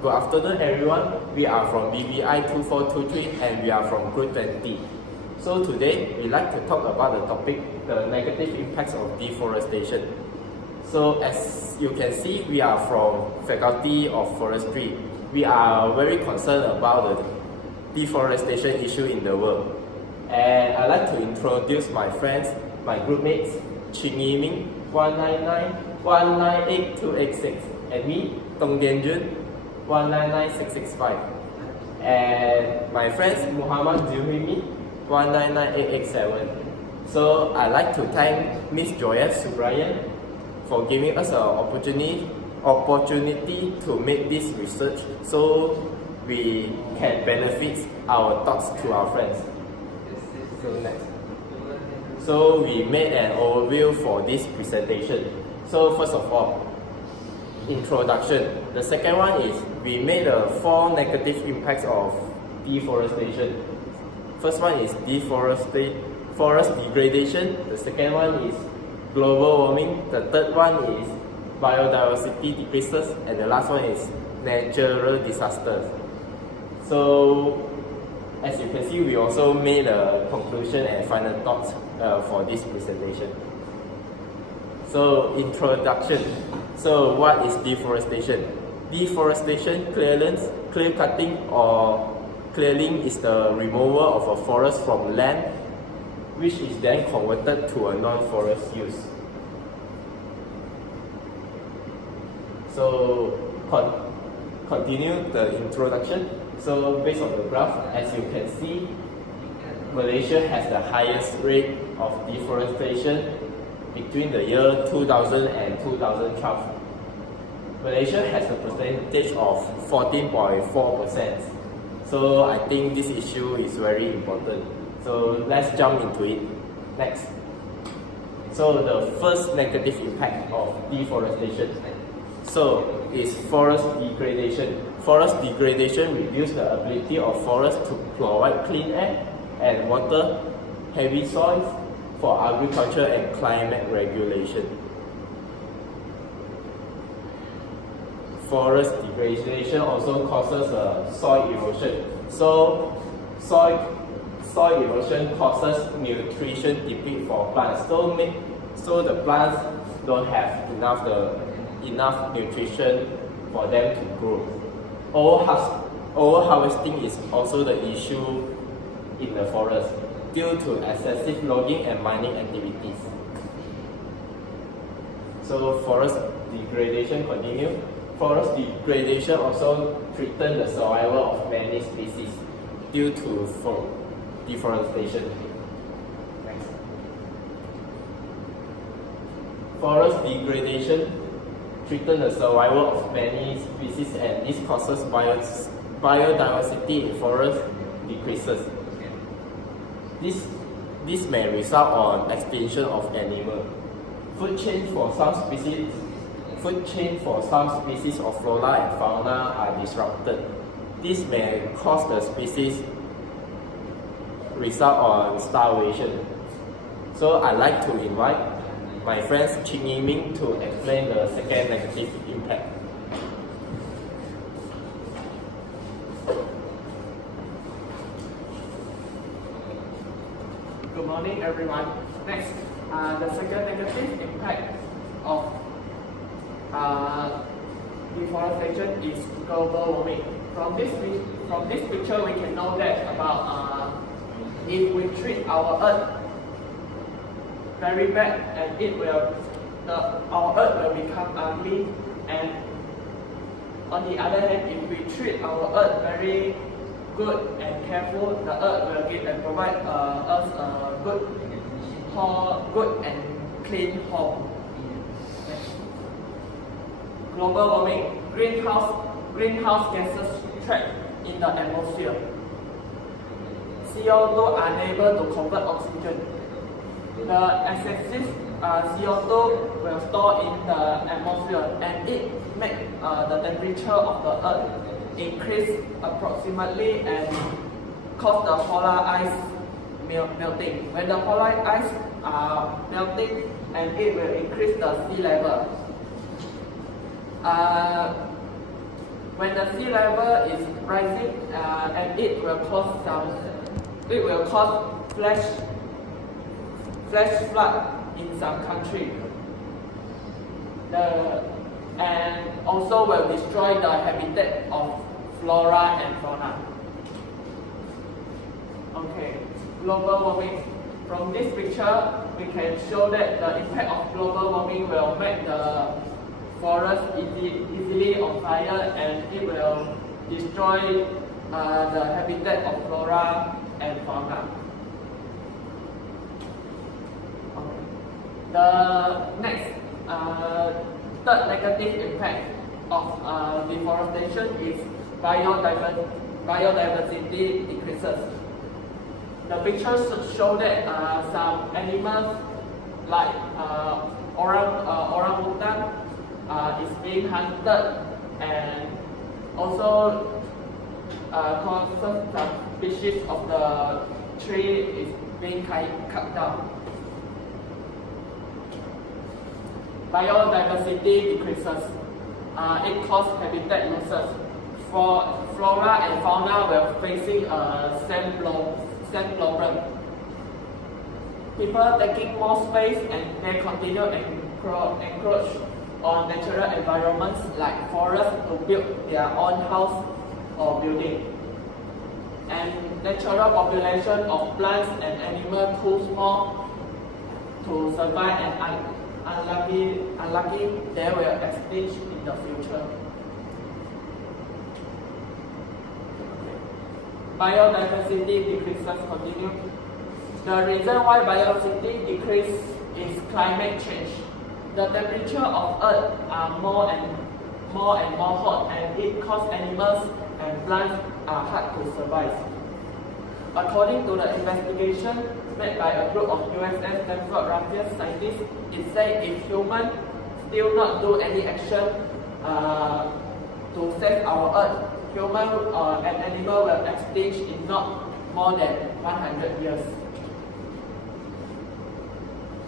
Good afternoon everyone, we are from BBI 2423 and we are from Group 20. So today, we'd like to talk about the topic, the negative impacts of deforestation. So as you can see, we are from Faculty of Forestry. We are very concerned about the deforestation issue in the world. And I'd like to introduce my friends, my group mates, Ching Yi Ming, 199198286, and me, Tong Dian Jun, 199665. And my friends Muhammad Zuhimi 199887. So I'd like to thank Miss Joyette Subrayan for giving us an opportunity to make this research so we can benefit our thoughts to our friends. So next. So we made an overview for this presentation. So first of all, introduction. The second one is we made 4 negative impacts of deforestation. First one is forest degradation. The second one is global warming. The third one is biodiversity decreases, and the last one is natural disasters. So as you can see, we also made a conclusion and final thoughts for this presentation. So introduction. So what is deforestation? Deforestation, clear cutting or clearing is the removal of a forest from land, which is then converted to a non-forest use. So continue the introduction. So based on the graph, as you can see, Malaysia has the highest rate of deforestation between the year 2000 and 2012. Malaysia has a percentage of 14.4%. So I think this issue is very important. So let's jump into it. Next. So the first negative impact of deforestation is forest degradation. Forest degradation reduces the ability of forests to provide clean air and water, heavy soils for agriculture and climate regulation. Forest degradation also causes soil erosion. So soil erosion causes nutrition deplete for plants. So the plants don't have enough nutrition for them to grow. Overharvesting is also the issue in the forest due to excessive logging and mining activities. So forest degradation continue. Forest degradation also threatens the survival of many species due to deforestation. Next. Forest degradation threatens the survival of many species, and this causes biodiversity in forest decreases. This may result on extinction of animals. Food chain for some species of flora and fauna are disrupted. This may cause the species result on starvation. So I'd like to invite my friends Ching Yi Ming to explain the second negative impact. Good morning, everyone. Next, the second negative impact of deforestation is global warming. From this picture, we can know that about if we treat our earth very bad, and our earth will become ugly. And on the other hand, if we treat our earth very good and careful, the earth will provide us a good and clean home. Global warming, greenhouse gases trapped in the atmosphere. CO2 unable to convert oxygen. The excessive CO2 will store in the atmosphere, and it makes the temperature of the earth increase approximately and cause the polar ice melting. When the polar ice are melting, and it will increase the sea level. When the sea level is rising, and it will cause flash flood in some country. And also will destroy the habitat of flora and fauna. Okay, global warming. From this picture, we can show that the impact of global warming will make the forest easily on fire, and it will destroy the habitat of flora and fauna. Okay. The next third negative impact of deforestation is biodiversity decreases. The pictures show that some animals like orangutan is being hunted, and also some species of the tree is being cut down. Biodiversity decreases. It causes habitat losses. Flora and fauna were facing same problem. People taking more space, and they continue encroach on natural environments like forests to build their own house or building. And natural population of plants and animals too small to survive, and unlucky they will extinct in the future. Biodiversity decreases continue. The reason why biodiversity decrease is climate change. The temperature of Earth are more and more hot, and it causes animals and plants are hard to survive. According to the investigation made by a group of USS Stanford Rafael scientists, it says if humans still not do any action to save our Earth, human and animal will extinct in not more than 100 years.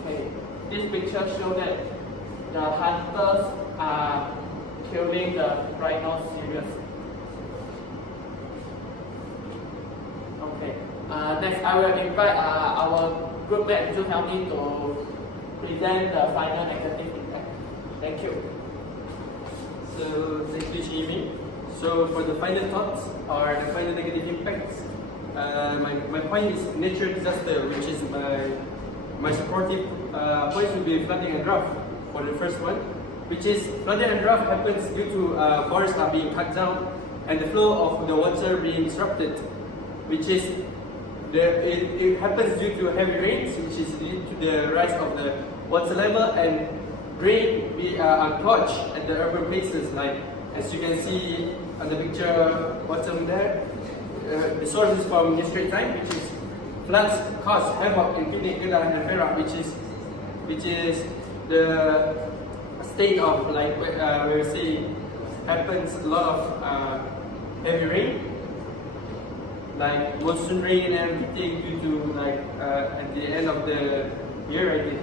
Okay, this picture shows that the hunters are killing the rhinoceros. Okay, next I will invite our group mate to help me to present the final negative impact. Thank you. So, thank you, Jimmy. So, for the final thoughts or the final negative impacts, my point is nature disaster, which is my supportive points will be flooding and drought for the first one, which is flooding and drought happens due to forests are being cut down and the flow of the water being disrupted, which is it happens due to heavy rains, which is due to the rise of the water level, and rain are clogged at the urban places, like as you can see on the picture bottom there. The source is from New Straits Times, which is floods cause havoc in Picnic Villa and Perak, which is the state of like where we see happens a lot of heavy rain, like monsoon rain and everything due to like at the end of the year, I think.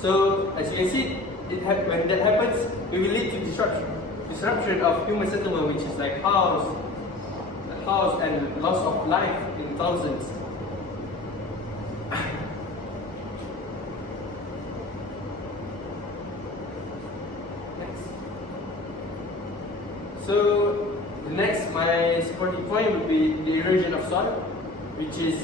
So as you can see, when that happens, it will lead to disruption of human settlement, which is like house and loss of life in thousands. Next. So the next, my supporting point would be the erosion of soil, which is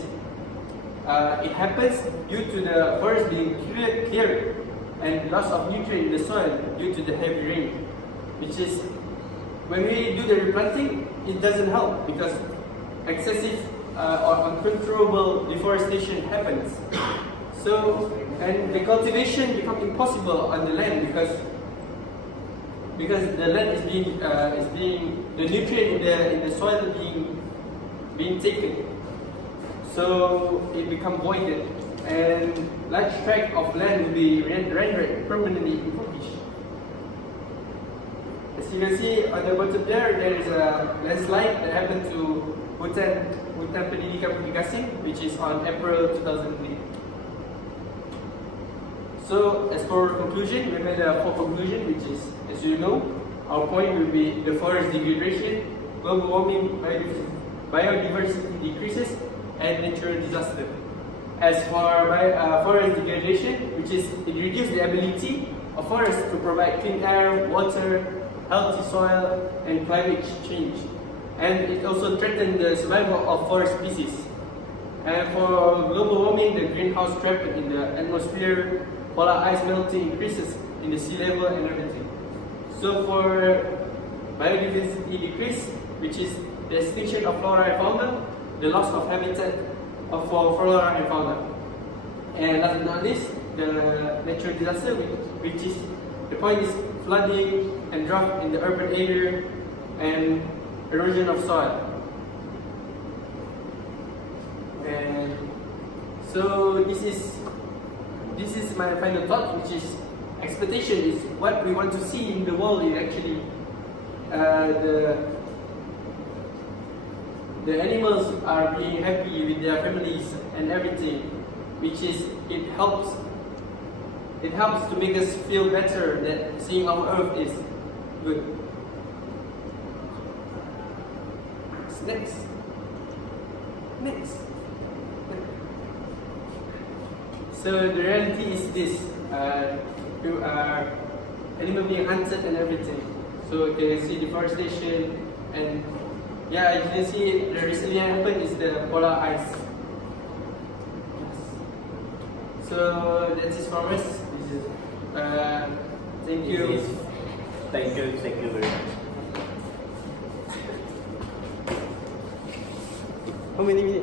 it happens due to the forest being cleared and loss of nutrient in the soil due to the heavy rain, which is when we do the replanting, it doesn't help because excessive or uncontrollable deforestation happens. So, and the cultivation becomes impossible on the land because the land is being the nutrient in the soil being taken. So it becomes voided, and large tract of land will be rendered permanently impoverished. As you can see on the bottom there is a landslide that happened to Hutan Pendidikan Bukit Kasing, which is on April 2003. So as for conclusion, we made a full conclusion, which is, as you know, our point will be the forest degradation, global warming, biodiversity decreases, and natural disaster. As for forest degradation, which is it reduces the ability of forests to provide clean air, water, healthy soil, and climate change. And it also threatens the survival of forest species. And for global warming, the greenhouse trap in the atmosphere, polar ice melting increases in the sea level and everything. So for biodiversity decrease, which is the extinction of flora and fauna, the loss of habitat for flora and fauna. And last but not least, the natural disaster, which is the point is flooding and drought in the urban area and erosion of soil. And so this is my final thought, which is expectation is what we want to see in the world is actually the animals are being happy with their families and everything, which is it helps to make us feel better that seeing our earth is good. Next. So the reality is this: animal being hunted and everything. So you can see deforestation, and yeah, as you can see, the recently happened is the polar ice. So that's it from us. Thank you. Thank you very much. How many minutes?